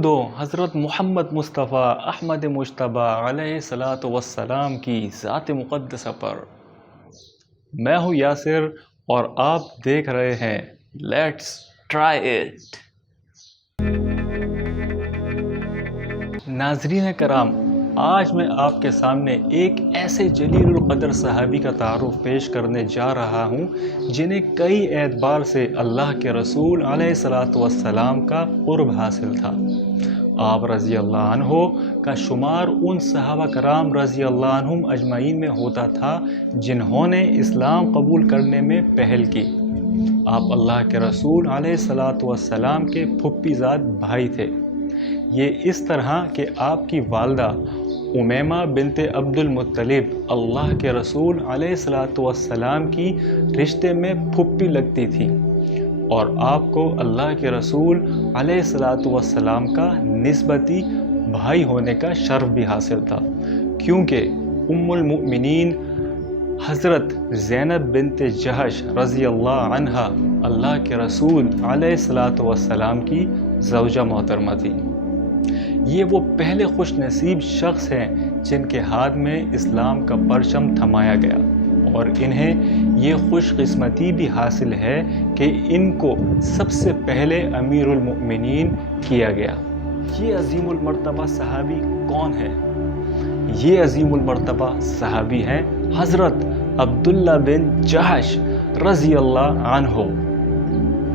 درود ہو حضرت محمد مصطفیٰ احمد مجتبیٰ علیہ الصلاۃ والسلام کی ذات مقدسہ پر۔ میں ہوں یاسر اور آپ دیکھ رہے ہیں لیٹس ٹرائی اٹ۔ ناظرین کرام، آج میں آپ کے سامنے ایک ایسے جلیل القدر صحابی کا تعارف پیش کرنے جا رہا ہوں جنہیں کئی اعتبار سے اللہ کے رسول علیہ الصلاۃ والسلام کا قرب حاصل تھا۔ آپ رضی اللہ عنہ کا شمار ان صحابہ کرام رضی اللہ عنہم اجمعین میں ہوتا تھا جنہوں نے اسلام قبول کرنے میں پہل کی۔ آپ اللہ کے رسول علیہ الصلاۃ والسلام کے پھوپھی زاد بھائی تھے۔ یہ اس طرح کہ آپ کی والدہ امیمہ بنت عبد المطلب اللہ کے رسول علیہ الصلاۃ والسلام کی رشتے میں پھوپھی لگتی تھی، اور آپ کو اللہ کے رسول علیہ الصلاۃ والسلام کا نسبتی بھائی ہونے کا شرف بھی حاصل تھا، کیونکہ ام المؤمنین حضرت زینب بنت جہش رضی اللہ عنہا اللہ کے رسول علیہ الصلاۃ والسلام کی زوجہ محترمہ تھی۔ یہ وہ پہلے خوش نصیب شخص ہیں جن کے ہاتھ میں اسلام کا پرچم تھمایا گیا، اور انہیں یہ خوش قسمتی بھی حاصل ہے کہ ان کو سب سے پہلے امیر المؤمنین کیا گیا۔ یہ عظیم المرتبہ صحابی کون ہے؟ یہ عظیم المرتبہ صحابی ہیں حضرت عبداللہ بن جہش رضی اللہ عنہ۔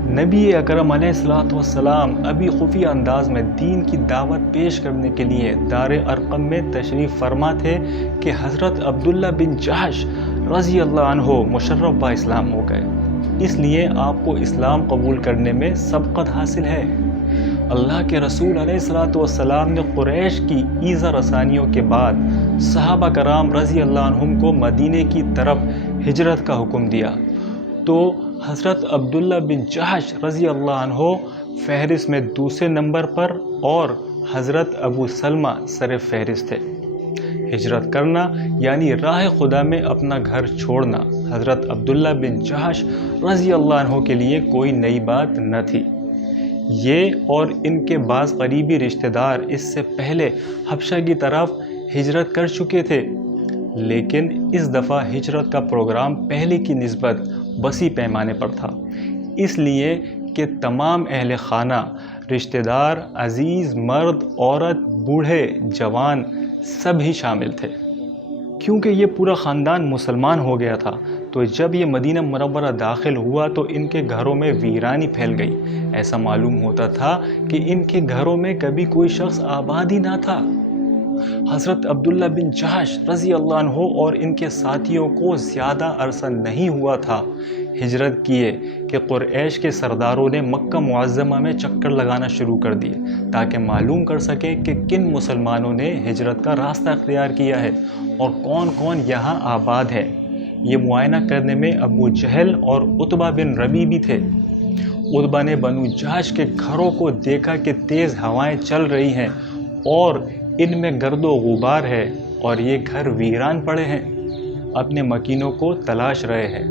نبی اکرم علیہ الصلاۃ والسلام ابھی خفیہ انداز میں دین کی دعوت پیش کرنے کے لیے دار ارقم میں تشریف فرما تھے کہ حضرت عبداللہ بن جہش رضی اللہ عنہ مشرف با اسلام ہو گئے۔ اس لیے آپ کو اسلام قبول کرنے میں سبقت حاصل ہے۔ اللہ کے رسول علیہ الصلاۃ والسلام نے قریش کی ایذا رسانیوں کے بعد صحابہ کرام رضی اللہ عنہم کو مدینے کی طرف ہجرت کا حکم دیا، تو حضرت عبداللہ بن جہش رضی اللہ عنہ فہرست میں دوسرے نمبر پر اور حضرت ابو سلمہ سر فہرست تھے۔ ہجرت کرنا یعنی راہ خدا میں اپنا گھر چھوڑنا حضرت عبداللہ بن جہش رضی اللہ عنہ کے لیے کوئی نئی بات نہ تھی۔ یہ اور ان کے بعض قریبی رشتہ دار اس سے پہلے حبشہ کی طرف ہجرت کر چکے تھے، لیکن اس دفعہ ہجرت کا پروگرام پہلے کی نسبت وسیع پیمانے پر تھا، اس لیے کہ تمام اہل خانہ، رشتہ دار، عزیز، مرد، عورت، بوڑھے، جوان سب ہی شامل تھے۔ کیونکہ یہ پورا خاندان مسلمان ہو گیا تھا، تو جب یہ مدینہ منورہ داخل ہوا تو ان کے گھروں میں ویرانی پھیل گئی۔ ایسا معلوم ہوتا تھا کہ ان کے گھروں میں کبھی کوئی شخص آباد ہی نہ تھا۔ حضرت عبداللہ بن جہش رضی اللہ عنہ اور ان کے ساتھیوں کو زیادہ عرصہ نہیں ہوا تھا ہجرت کیے کہ قریش کے سرداروں نے مکہ معظمہ میں چکر لگانا شروع کر دیے، تاکہ معلوم کر سکیں کہ کن مسلمانوں نے ہجرت کا راستہ اختیار کیا ہے اور کون کون یہاں آباد ہے۔ یہ معائنہ کرنے میں ابو جہل اور عتبہ بن ربیع بھی تھے۔ عتبہ نے بنو جہش کے گھروں کو دیکھا کہ تیز ہوائیں چل رہی ہیں اور ان میں گرد و غبار ہے اور یہ گھر ویران پڑے ہیں، اپنے مکینوں کو تلاش رہے ہیں۔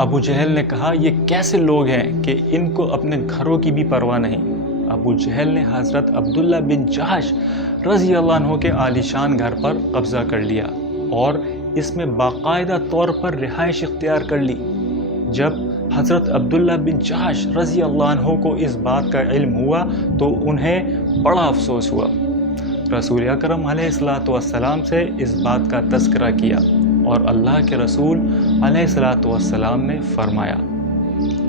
ابو جہل نے کہا، یہ کیسے لوگ ہیں کہ ان کو اپنے گھروں کی بھی پرواہ نہیں؟ ابو جہل نے حضرت عبداللہ بن جہش رضی اللہ عنہ کے عالیشان گھر پر قبضہ کر لیا اور اس میں باقاعدہ طور پر رہائش اختیار کر لی۔ جب حضرت عبداللہ بن جہش رضی اللہ عنہ کو اس بات کا علم ہوا تو انہیں بڑا افسوس ہوا۔ رسول اکرم علیہ الصلاۃ والسلام سے اس بات کا تذکرہ کیا، اور اللہ کے رسول علیہ الصلاۃ والسلام نے فرمایا،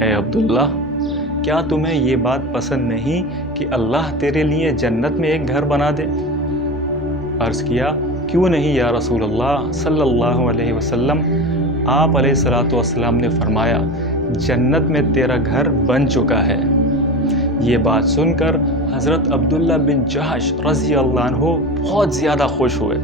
اے عبداللہ، کیا تمہیں یہ بات پسند نہیں کہ اللہ تیرے لیے جنت میں ایک گھر بنا دے؟ عرض کیا، کیوں نہیں یا رسول اللہ صلی اللہ علیہ وسلم؟ آپ علیہ الصلاۃ والسلام نے فرمایا، جنت میں تیرا گھر بن چکا ہے۔ یہ بات سن کر حضرت عبداللہ بن جہش رضی اللہ عنہ بہت زیادہ خوش ہوئے۔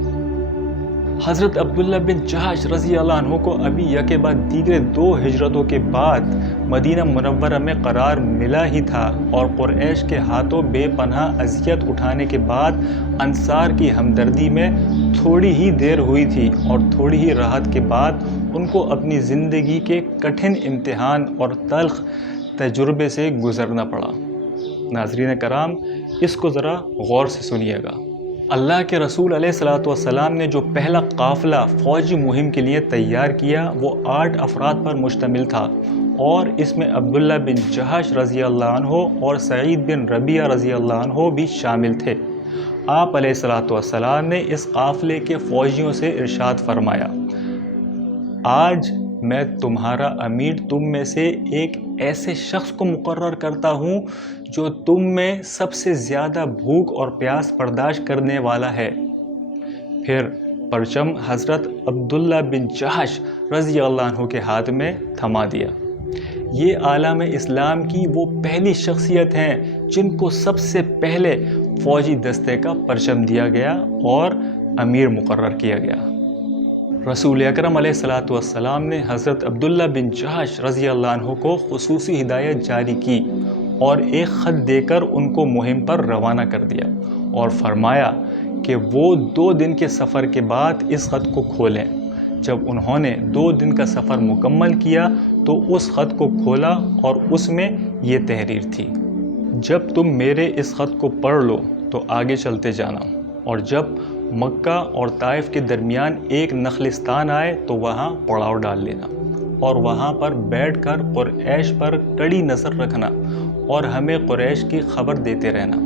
حضرت عبداللہ بن جہش رضی اللہ عنہ کو ابھی یکے بعد دیگر 2 ہجرتوں کے بعد مدینہ منورہ میں قرار ملا ہی تھا، اور قریش کے ہاتھوں بے پناہ اذیت اٹھانے کے بعد انصار کی ہمدردی میں تھوڑی ہی دیر ہوئی تھی، اور تھوڑی ہی راحت کے بعد ان کو اپنی زندگی کے کٹھن امتحان اور تلخ تجربے سے گزرنا پڑا۔ ناظرین کرام، اس کو ذرا غور سے سنیے گا۔ اللہ کے رسول علیہ الصلوۃ والسلام نے جو پہلا قافلہ فوجی مہم کے لیے تیار کیا وہ 8 افراد پر مشتمل تھا، اور اس میں عبداللہ بن جہش رضی اللہ عنہ اور سعید بن ربیعہ رضی اللہ عنہ بھی شامل تھے۔ آپ علیہ الصلوۃ والسلام نے اس قافلے کے فوجیوں سے ارشاد فرمایا، آج میں تمہارا امیر تم میں سے ایک ایسے شخص کو مقرر کرتا ہوں جو تم میں سب سے زیادہ بھوک اور پیاس برداشت کرنے والا ہے۔ پھر پرچم حضرت عبداللہ بن جہش رضی اللہ عنہ کے ہاتھ میں تھما دیا۔ یہ عالم اسلام کی وہ پہلی شخصیت ہیں جن کو سب سے پہلے فوجی دستے کا پرچم دیا گیا اور امیر مقرر کیا گیا۔ رسول اکرم علیہ الصلوۃ والسلام نے حضرت عبداللہ بن جہش رضی اللہ عنہ کو خصوصی ہدایت جاری کی اور ایک خط دے کر ان کو مہم پر روانہ کر دیا اور فرمایا کہ وہ 2 دن کے سفر کے بعد اس خط کو کھولیں۔ جب انہوں نے 2 دن کا سفر مکمل کیا تو اس خط کو کھولا اور اس میں یہ تحریر تھی، جب تم میرے اس خط کو پڑھ لو تو آگے چلتے جانا، اور جب مکہ اور طائف کے درمیان ایک نخلستان آئے تو وہاں پڑاؤ ڈال لینا، اور وہاں پر بیٹھ کر قریش پر کڑی نظر رکھنا اور ہمیں قریش کی خبر دیتے رہنا۔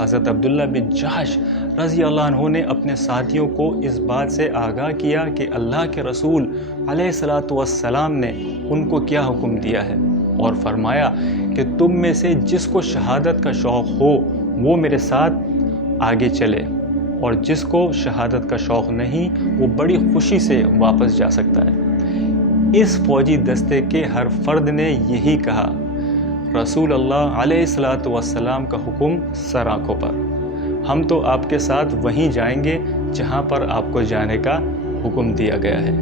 حضرت عبداللہ بن جہش رضی اللہ عنہ نے اپنے ساتھیوں کو اس بات سے آگاہ کیا کہ اللہ کے رسول علیہ الصلوۃ والسلام نے ان کو کیا حکم دیا ہے، اور فرمایا کہ تم میں سے جس کو شہادت کا شوق ہو وہ میرے ساتھ آگے چلے، اور جس کو شہادت کا شوق نہیں وہ بڑی خوشی سے واپس جا سکتا ہے۔ اس فوجی دستے کے ہر فرد نے یہی کہا، رسول اللہ علیہ الصلوۃ والسلام کا حکم سر آنکھوں پر، ہم تو آپ کے ساتھ وہیں جائیں گے جہاں پر آپ کو جانے کا حکم دیا گیا ہے۔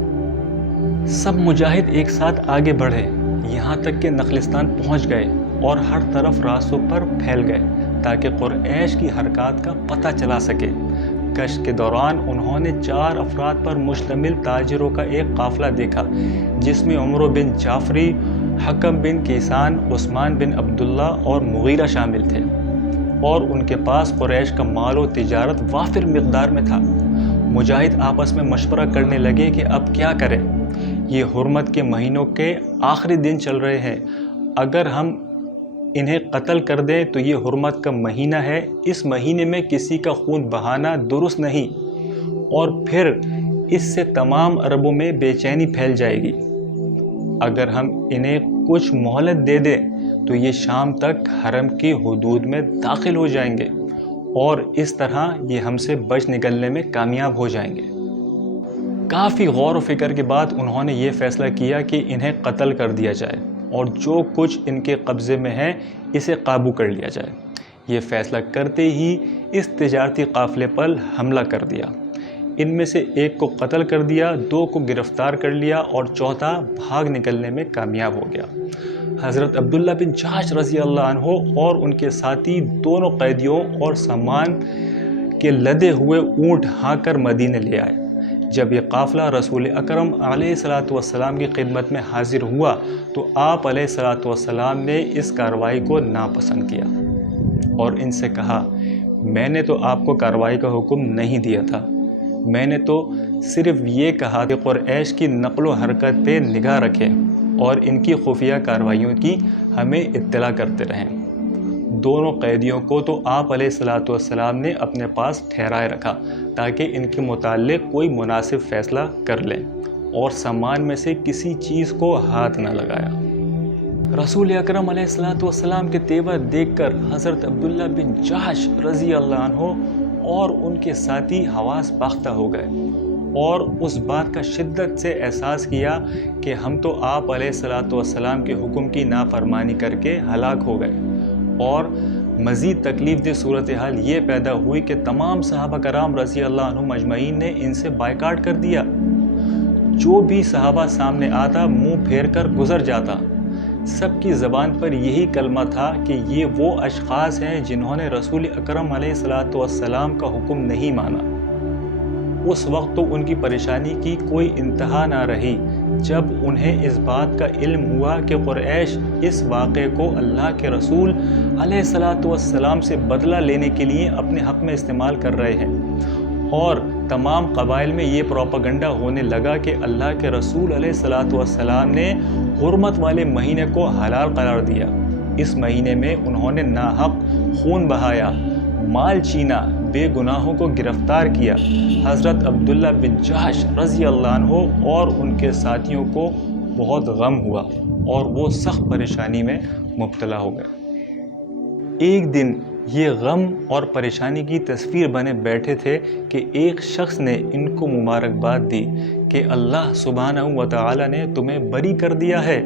سب مجاہد ایک ساتھ آگے بڑھے، یہاں تک کہ نخلستان پہنچ گئے اور ہر طرف راستوں پر پھیل گئے تاکہ قریش کی حرکات کا پتہ چلا سکے۔ گشت کے دوران انہوں نے 4 افراد پر مشتمل تاجروں کا ایک قافلہ دیکھا جس میں عمر بن جعفری، حکم بن کیسان، عثمان بن عبداللہ اور مغیرہ شامل تھے، اور ان کے پاس قریش کا مال و تجارت وافر مقدار میں تھا۔ مجاہد آپس میں مشورہ کرنے لگے کہ اب کیا کریں، یہ حرمت کے مہینوں کے آخری دن چل رہے ہیں، اگر ہم انہیں قتل کر دیں تو یہ حرمت کا مہینہ ہے، اس مہینے میں کسی کا خون بہانا درست نہیں، اور پھر اس سے تمام عربوں میں بے چینی پھیل جائے گی۔ اگر ہم انہیں کچھ مہلت دے دیں تو یہ شام تک حرم کی حدود میں داخل ہو جائیں گے، اور اس طرح یہ ہم سے بچ نکلنے میں کامیاب ہو جائیں گے۔ کافی غور و فکر کے بعد انہوں نے یہ فیصلہ کیا کہ انہیں قتل کر دیا جائے اور جو کچھ ان کے قبضے میں ہے اسے قابو کر لیا جائے۔ یہ فیصلہ کرتے ہی اس تجارتی قافلے پر حملہ کر دیا، ان میں سے ایک کو قتل کر دیا، 2 کو گرفتار کر لیا اور چوتھا بھاگ نکلنے میں کامیاب ہو گیا۔ حضرت عبداللہ بن جہش رضی اللہ عنہ اور ان کے ساتھی دونوں قیدیوں اور سامان کے لدے ہوئے اونٹ ہانک کر مدینے لے آئے۔ جب یہ قافلہ رسول اکرم علیہ الصلوۃ والسلام کی خدمت میں حاضر ہوا تو آپ علیہ الصلوۃ والسلام نے اس کارروائی کو ناپسند کیا اور ان سے کہا، میں نے تو آپ کو کارروائی کا حکم نہیں دیا تھا، میں نے تو صرف یہ کہا کہ قریش کی نقل و حرکت پہ نگاہ رکھیں اور ان کی خفیہ کارروائیوں کی ہمیں اطلاع کرتے رہیں۔ دونوں قیدیوں کو تو آپ علیہ الصلوۃ والسلام نے اپنے پاس ٹھہرائے رکھا تاکہ ان کے متعلق کوئی مناسب فیصلہ کر لیں، اور سامان میں سے کسی چیز کو ہاتھ نہ لگایا۔ رسول اکرم علیہ الصلوۃ والسلام کے تیور دیکھ کر حضرت عبداللہ بن جہش رضی اللہ عنہ اور ان کے ساتھی حواس باختہ ہو گئے اور اس بات کا شدت سے احساس کیا کہ ہم تو آپ علیہ الصلوۃ والسلام کے حکم کی نافرمانی کر کے ہلاک ہو گئے، اور مزید تکلیف دہ صورتحال یہ پیدا ہوئی کہ تمام صحابہ کرام رضی اللہ عنہم مجمعین نے ان سے بائیکاٹ کر دیا۔ جو بھی صحابہ سامنے آتا منہ پھیر کر گزر جاتا۔ سب کی زبان پر یہی کلمہ تھا کہ یہ وہ اشخاص ہیں جنہوں نے رسول اکرم علیہ الصلوۃ والسلام کا حکم نہیں مانا۔ اس وقت تو ان کی پریشانی کی کوئی انتہا نہ رہی جب انہیں اس بات کا علم ہوا کہ قریش اس واقعے کو اللہ کے رسول علیہ الصلاۃ والسلام سے بدلہ لینے کے لیے اپنے حق میں استعمال کر رہے ہیں، اور تمام قبائل میں یہ پروپیگنڈا ہونے لگا کہ اللہ کے رسول علیہ الصلاۃ والسلام نے حرمت والے مہینے کو حلال قرار دیا، اس مہینے میں انہوں نے ناحق خون بہایا، مال چھینا، بے گناہوں کو گرفتار کیا۔ حضرت عبداللہ بن جحش رضی اللہ عنہ اور ان کے ساتھیوں کو بہت غم ہوا اور وہ سخت پریشانی میں مبتلا ہو گئے۔ ایک دن یہ غم اور پریشانی کی تصویر بنے بیٹھے تھے کہ ایک شخص نے ان کو مبارکباد دی کہ اللہ سبحانہ و تعالی نے تمہیں بری کر دیا ہے،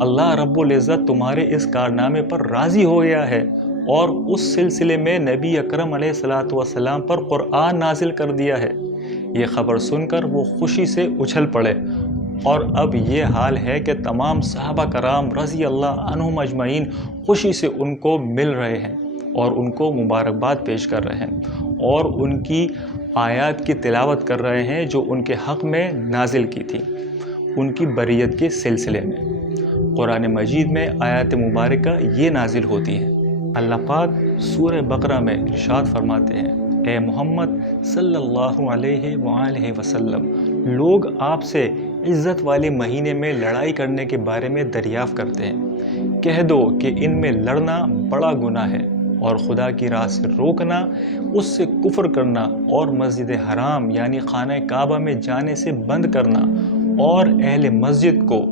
اللہ رب العزت تمہارے اس کارنامے پر راضی ہو گیا ہے، اور اس سلسلے میں نبی اکرم علیہ الصلاۃ والسلام پر قرآن نازل کر دیا ہے۔ یہ خبر سن کر وہ خوشی سے اچھل پڑے، اور اب یہ حال ہے کہ تمام صحابہ کرام رضی اللہ عنہم اجمعین خوشی سے ان کو مل رہے ہیں اور ان کو مبارکباد پیش کر رہے ہیں اور ان کی آیات کی تلاوت کر رہے ہیں جو ان کے حق میں نازل کی تھی، ان کی بریت کے سلسلے میں۔ قرآن مجید میں آیات مبارکہ یہ نازل ہوتی ہیں۔ اللہ پاک سورہ بقرہ میں ارشاد فرماتے ہیں، اے محمد صلی اللہ علیہ وآلہ وسلم، لوگ آپ سے عزت والے مہینے میں لڑائی کرنے کے بارے میں دریافت کرتے ہیں، کہہ دو کہ ان میں لڑنا بڑا گناہ ہے، اور خدا کی راہ سے روکنا، اس سے کفر کرنا، اور مسجد حرام یعنی خانہ کعبہ میں جانے سے بند کرنا، اور اہل مسجد کو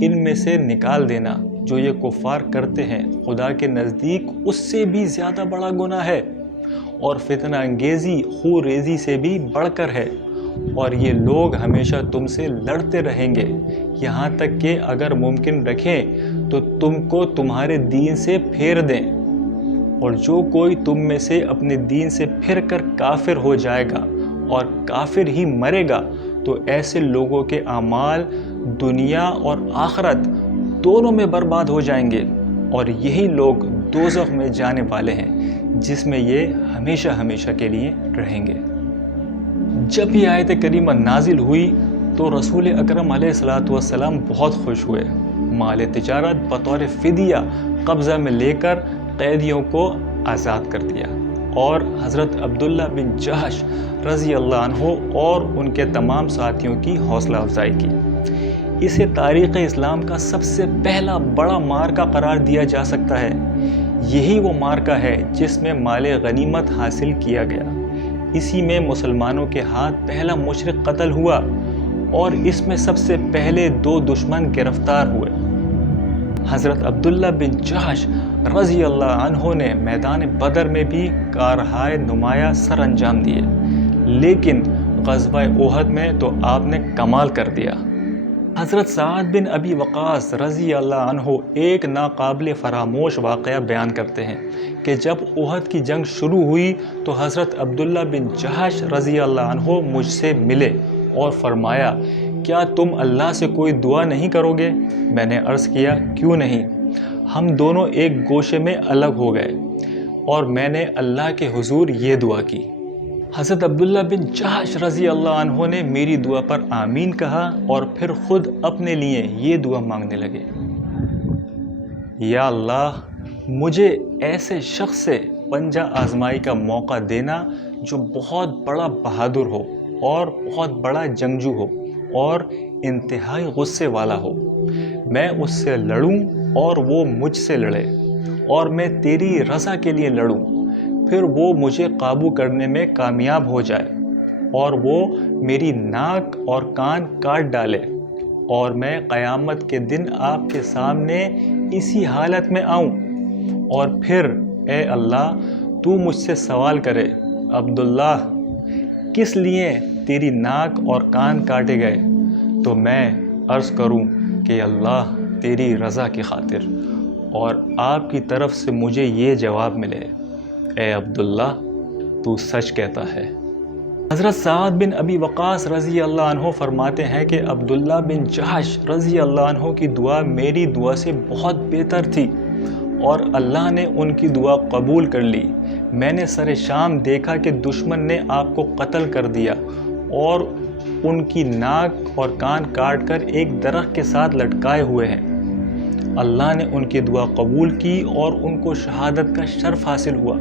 ان میں سے نکال دینا جو یہ کفار کرتے ہیں، خدا کے نزدیک اس سے بھی زیادہ بڑا گناہ ہے، اور فتنہ انگیزی خون ریزی سے بھی بڑھ کر ہے، اور یہ لوگ ہمیشہ تم سے لڑتے رہیں گے، یہاں تک کہ اگر ممکن رکھیں تو تم کو تمہارے دین سے پھیر دیں، اور جو کوئی تم میں سے اپنے دین سے پھر کر کافر ہو جائے گا اور کافر ہی مرے گا تو ایسے لوگوں کے اعمال دنیا اور آخرت دونوں میں برباد ہو جائیں گے، اور یہی لوگ دوزخ میں جانے والے ہیں جس میں یہ ہمیشہ ہمیشہ کے لیے رہیں گے۔ جب یہ آیت کریمہ نازل ہوئی تو رسول اکرم علیہ الصلاۃ والسلام بہت خوش ہوئے، مال تجارت بطور فدیہ قبضہ میں لے کر قیدیوں کو آزاد کر دیا، اور حضرت عبداللہ بن جحش رضی اللہ عنہ اور ان کے تمام ساتھیوں کی حوصلہ افزائی کی۔ اسے تاریخ اسلام کا سب سے پہلا بڑا معرکہ قرار دیا جا سکتا ہے۔ یہی وہ معرکہ ہے جس میں مال غنیمت حاصل کیا گیا، اسی میں مسلمانوں کے ہاتھ پہلا مشرک قتل ہوا، اور اس میں سب سے پہلے 2 دشمن گرفتار ہوئے۔ حضرت عبداللہ بن جحش رضی اللہ عنہ نے میدان بدر میں بھی کارہائے نمایاں سر انجام دیے، لیکن غزوہ احد میں تو آپ نے کمال کر دیا۔ حضرت سعد بن ابی وقاص رضی اللہ عنہ ایک ناقابل فراموش واقعہ بیان کرتے ہیں کہ جب احد کی جنگ شروع ہوئی تو حضرت عبداللہ بن جحش رضی اللہ عنہ مجھ سے ملے اور فرمایا، کیا تم اللہ سے کوئی دعا نہیں کرو گے؟ میں نے عرض کیا، کیوں نہیں؟ ہم دونوں ایک گوشے میں الگ ہو گئے، اور میں نے اللہ کے حضور یہ دعا کی۔ حضرت عبداللہ بن جحش رضی اللہ عنہ نے میری دعا پر آمین کہا اور پھر خود اپنے لیے یہ دعا مانگنے لگے، یا اللہ مجھے ایسے شخص سے پنجہ آزمائی کا موقع دینا جو بہت بڑا بہادر ہو اور بہت بڑا جنگجو ہو اور انتہائی غصے والا ہو، میں اس سے لڑوں اور وہ مجھ سے لڑے، اور میں تیری رضا کے لیے لڑوں، پھر وہ مجھے قابو کرنے میں کامیاب ہو جائے اور وہ میری ناک اور کان کاٹ ڈالے، اور میں قیامت کے دن آپ کے سامنے اسی حالت میں آؤں، اور پھر اے اللہ تو مجھ سے سوال کرے، عبداللہ کس لیے تیری ناک اور کان کاٹے گئے؟ تو میں عرض کروں کہ اللہ تیری رضا کی خاطر، اور آپ کی طرف سے مجھے یہ جواب ملے، اے عبداللہ تو سچ کہتا ہے۔ حضرت سعد بن ابی وقاص رضی اللہ عنہ فرماتے ہیں کہ عبداللہ بن جحش رضی اللہ عنہ کی دعا میری دعا سے بہت بہتر تھی، اور اللہ نے ان کی دعا قبول کر لی۔ میں نے سر شام دیکھا کہ دشمن نے آپ کو قتل کر دیا، اور ان کی ناک اور کان کاٹ کر ایک درخت کے ساتھ لٹکائے ہوئے ہیں۔ اللہ نے ان کی دعا قبول کی اور ان کو شہادت کا شرف حاصل ہوا،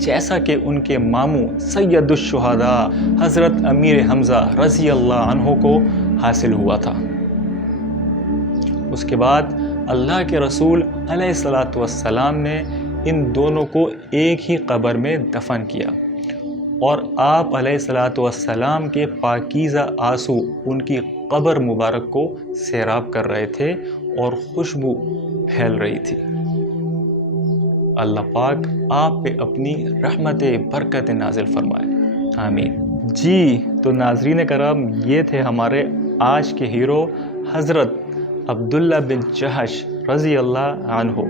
جیسا کہ ان کے ماموں سید الشہداء حضرت امیر حمزہ رضی اللہ عنہ کو حاصل ہوا تھا۔ اس کے بعد اللہ کے رسول علیہ الصلاۃ والسلام نے ان دونوں کو ایک ہی قبر میں دفن کیا، اور آپ علیہ الصلاۃ والسلام کے پاکیزہ آنسو ان کی قبر مبارک کو سیراب کر رہے تھے اور خوشبو پھیل رہی تھی۔ اللہ پاک آپ پہ اپنی رحمت برکت نازل فرمائے، آمین۔ جی تو ناظرین کرام، یہ تھے ہمارے آج کے ہیرو حضرت عبداللہ بن جہش رضی اللہ عنہ۔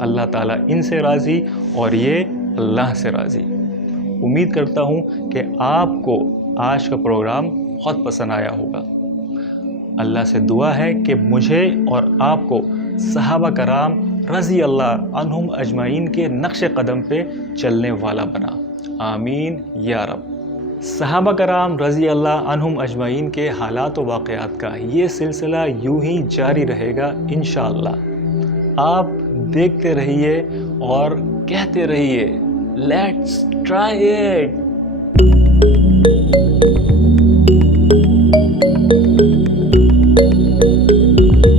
اللہ تعالیٰ ان سے راضی اور یہ اللہ سے راضی۔ امید کرتا ہوں کہ آپ کو آج کا پروگرام بہت پسند آیا ہوگا۔ اللہ سے دعا ہے کہ مجھے اور آپ کو صحابہ کرام رضی اللہ عنہم اجمعین کے نقش قدم پہ چلنے والا بنا، آمین یا رب۔ صحابہ کرام رضی اللہ عنہم اجمعین کے حالات و واقعات کا یہ سلسلہ یوں ہی جاری رہے گا انشاءاللہ۔ آپ دیکھتے رہیے اور کہتے رہیے، لیٹس ٹرائی اٹ۔